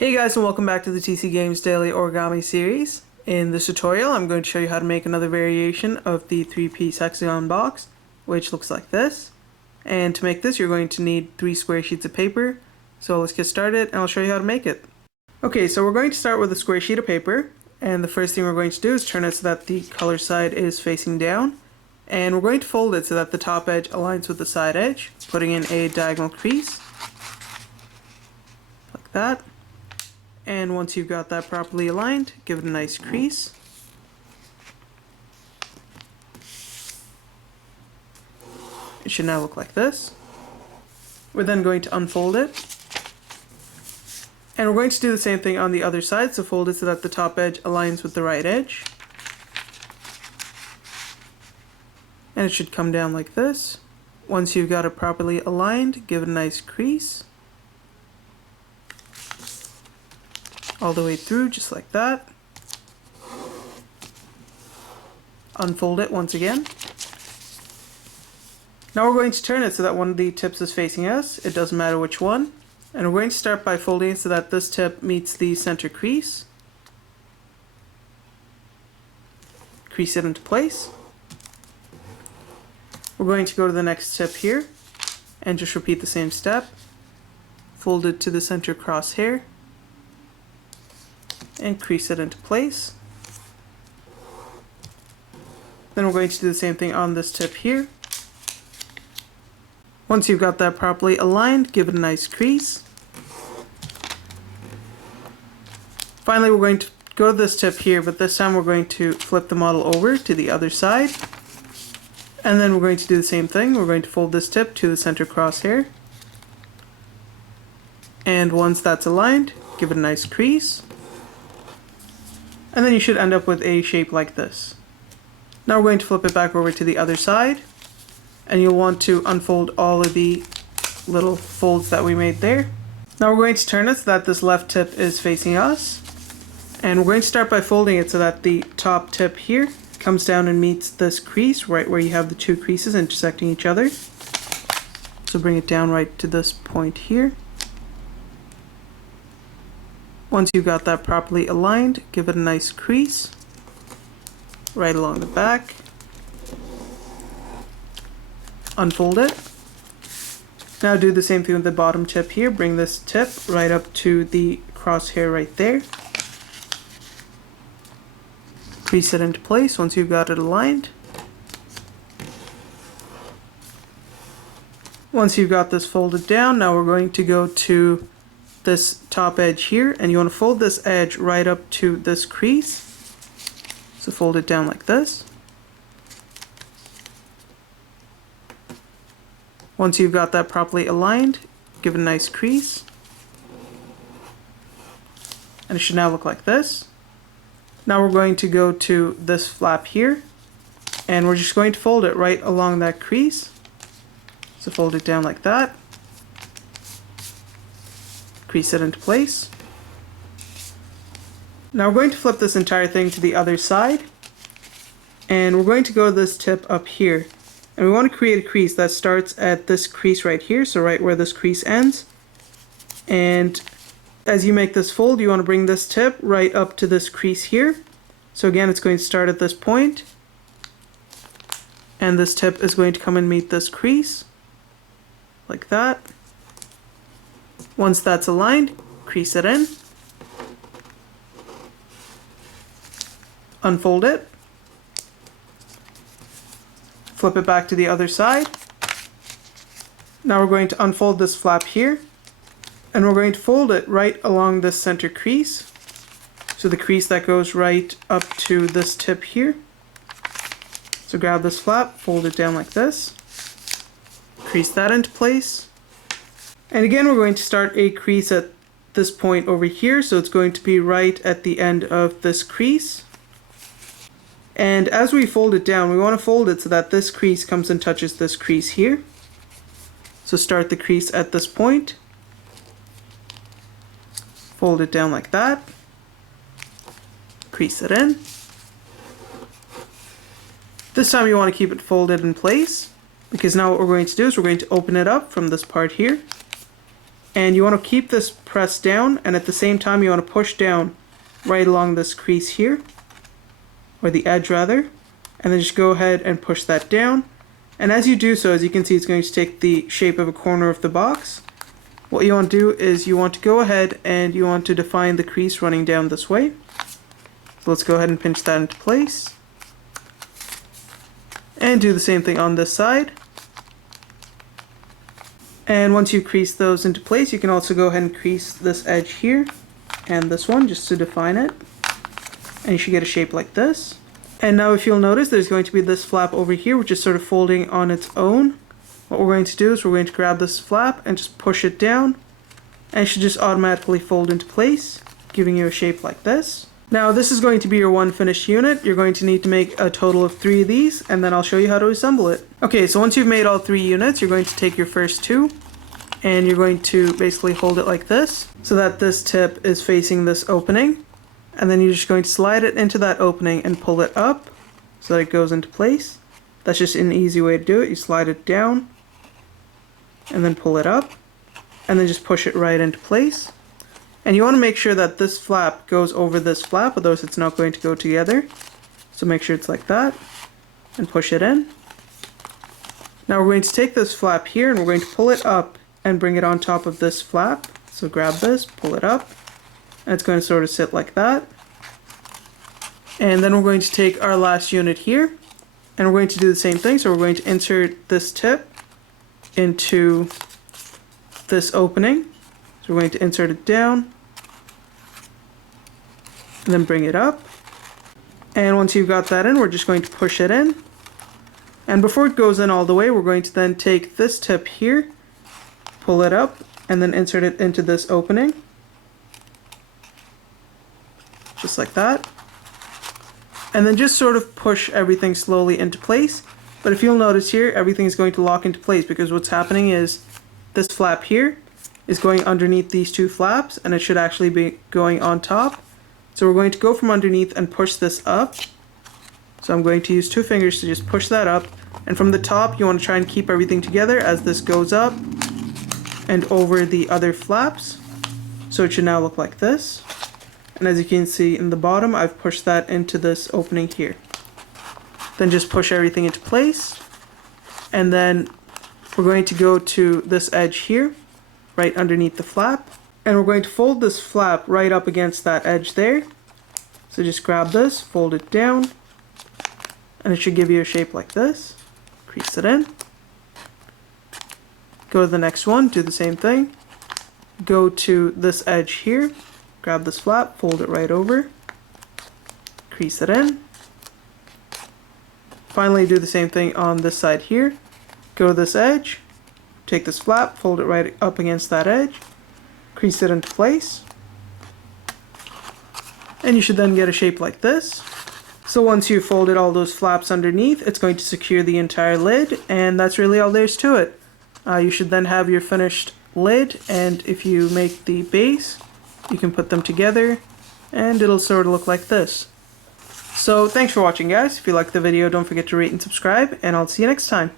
Hey guys, and welcome back to the TC Games Daily Origami series. In this tutorial I'm going to show you how to make another variation of the 3-piece hexagon box, which looks like this. And to make this you're going to need 3 square sheets of paper. So let's get started and I'll show you how to make it. Okay, so we're going to start with a square sheet of paper, and the first thing we're going to do is turn it so that the color side is facing down. And we're going to fold it so that the top edge aligns with the side edge, putting in a diagonal crease, like that. And once you've got that properly aligned, give it a nice crease. It should now look like this. We're then going to unfold it. And we're going to do the same thing on the other side, so fold it so that the top edge aligns with the right edge. And it should come down like this. Once you've got it properly aligned, give it a nice crease. All the way through, just like that. Unfold it once again. Now we're going to turn it so that one of the tips is facing us. It doesn't matter which one. And we're going to start by folding it so that this tip meets the center crease. Crease it into place. We're going to go to the next tip here and just repeat the same step. Fold it to the center crosshair and crease it into place. Then we're going to do the same thing on this tip here. Once you've got that properly aligned, give it a nice crease. Finally, we're going to go to this tip here, but this time we're going to flip the model over to the other side. And then we're going to do the same thing. We're going to fold this tip to the center crosshair. And once that's aligned, give it a nice crease. And then you should end up with a shape like this. Now we're going to flip it back over to the other side, and you'll want to unfold all of the little folds that we made there. Now we're going to turn it so that this left tip is facing us, and we're going to start by folding it so that the top tip here comes down and meets this crease right where you have the two creases intersecting each other. So bring it down right to this point here. Once you've got that properly aligned, give it a nice crease right along the back. Unfold it. Now do the same thing with the bottom tip here. Bring this tip right up to the crosshair right there. Crease it into place once you've got it aligned. Once you've got this folded down, now we're going to go to this top edge here, and you want to fold this edge right up to this crease. So fold it down like this. Once you've got that properly aligned, give it a nice crease. And it should now look like this. Now we're going to go to this flap here, and we're just going to fold it right along that crease. So fold it down like that. Crease it into place. Now we're going to flip this entire thing to the other side, and we're going to go to this tip up here, and we want to create a crease that starts at this crease right here, so right where this crease ends. And as you make this fold, you want to bring this tip right up to this crease here. So again, it's going to start at this point, and this tip is going to come and meet this crease like that. Once that's aligned, crease it in, unfold it, flip it back to the other side. Now we're going to unfold this flap here, and we're going to fold it right along this center crease, so the crease that goes right up to this tip here. So grab this flap, fold it down like this, crease that into place. And again, we're going to start a crease at this point over here, so it's going to be right at the end of this crease. And as we fold it down, we want to fold it so that this crease comes and touches this crease here. So start the crease at this point, fold it down like that, crease it in. This time you want to keep it folded in place, because now what we're going to do is we're going to open it up from this part here. And you want to keep this pressed down, and at the same time you want to push down right along this crease here, or the edge rather, and then just go ahead and push that down. And as you do so, as you can see, it's going to take the shape of a corner of the box. What you want to do is you want to go ahead and you want to define the crease running down this way. So let's go ahead and pinch that into place. And do the same thing on this side. And once you crease those into place, you can also go ahead and crease this edge here and this one just to define it. And you should get a shape like this. And now if you'll notice, there's going to be this flap over here, which is sort of folding on its own. What we're going to do is we're going to grab this flap and just push it down. And it should just automatically fold into place, giving you a shape like this. Now this is going to be your one finished unit. You're going to need to make a total of 3 of these, and then I'll show you how to assemble it. Okay, so once you've made all 3 units, you're going to take your first 2, and you're going to basically hold it like this, so that this tip is facing this opening. And then you're just going to slide it into that opening and pull it up, so that it goes into place. That's just an easy way to do it. You slide it down, and then pull it up, and then just push it right into place. And you want to make sure that this flap goes over this flap, otherwise it's not going to go together. So make sure it's like that, and push it in. Now we're going to take this flap here and we're going to pull it up and bring it on top of this flap. So grab this, pull it up, and it's going to sort of sit like that. And then we're going to take our last unit here, and we're going to do the same thing. So we're going to insert this tip into this opening. So we're going to insert it down, and then bring it up. And once you've got that in, we're just going to push it in. And before it goes in all the way, we're going to then take this tip here, pull it up, and then insert it into this opening. Just like that. And then just sort of push everything slowly into place. But if you'll notice here, everything is going to lock into place because what's happening is this flap here is going underneath these 2 flaps, and it should actually be going on top. So we're going to go from underneath and push this up. So I'm going to use 2 fingers to just push that up, and from the top you want to try and keep everything together as this goes up and over the other flaps. So it should now look like this. And as you can see in the bottom, I've pushed that into this opening here. Then just push everything into place, and then we're going to go to this edge here, right underneath the flap, and we're going to fold this flap right up against that edge there. So just grab this, fold it down, and it should give you a shape like this. Crease it in. Go to the next one, do the same thing. Go to this edge here, grab this flap, fold it right over, crease it in. Finally do the same thing on this side here. Go to this edge, take this flap, fold it right up against that edge, crease it into place, and you should then get a shape like this. So once you've folded all those flaps underneath, it's going to secure the entire lid, and that's really all there's to it. You should then have your finished lid, and if you make the base, you can put them together, and it'll sort of look like this. So thanks for watching, guys. If you liked the video, don't forget to rate and subscribe, and I'll see you next time.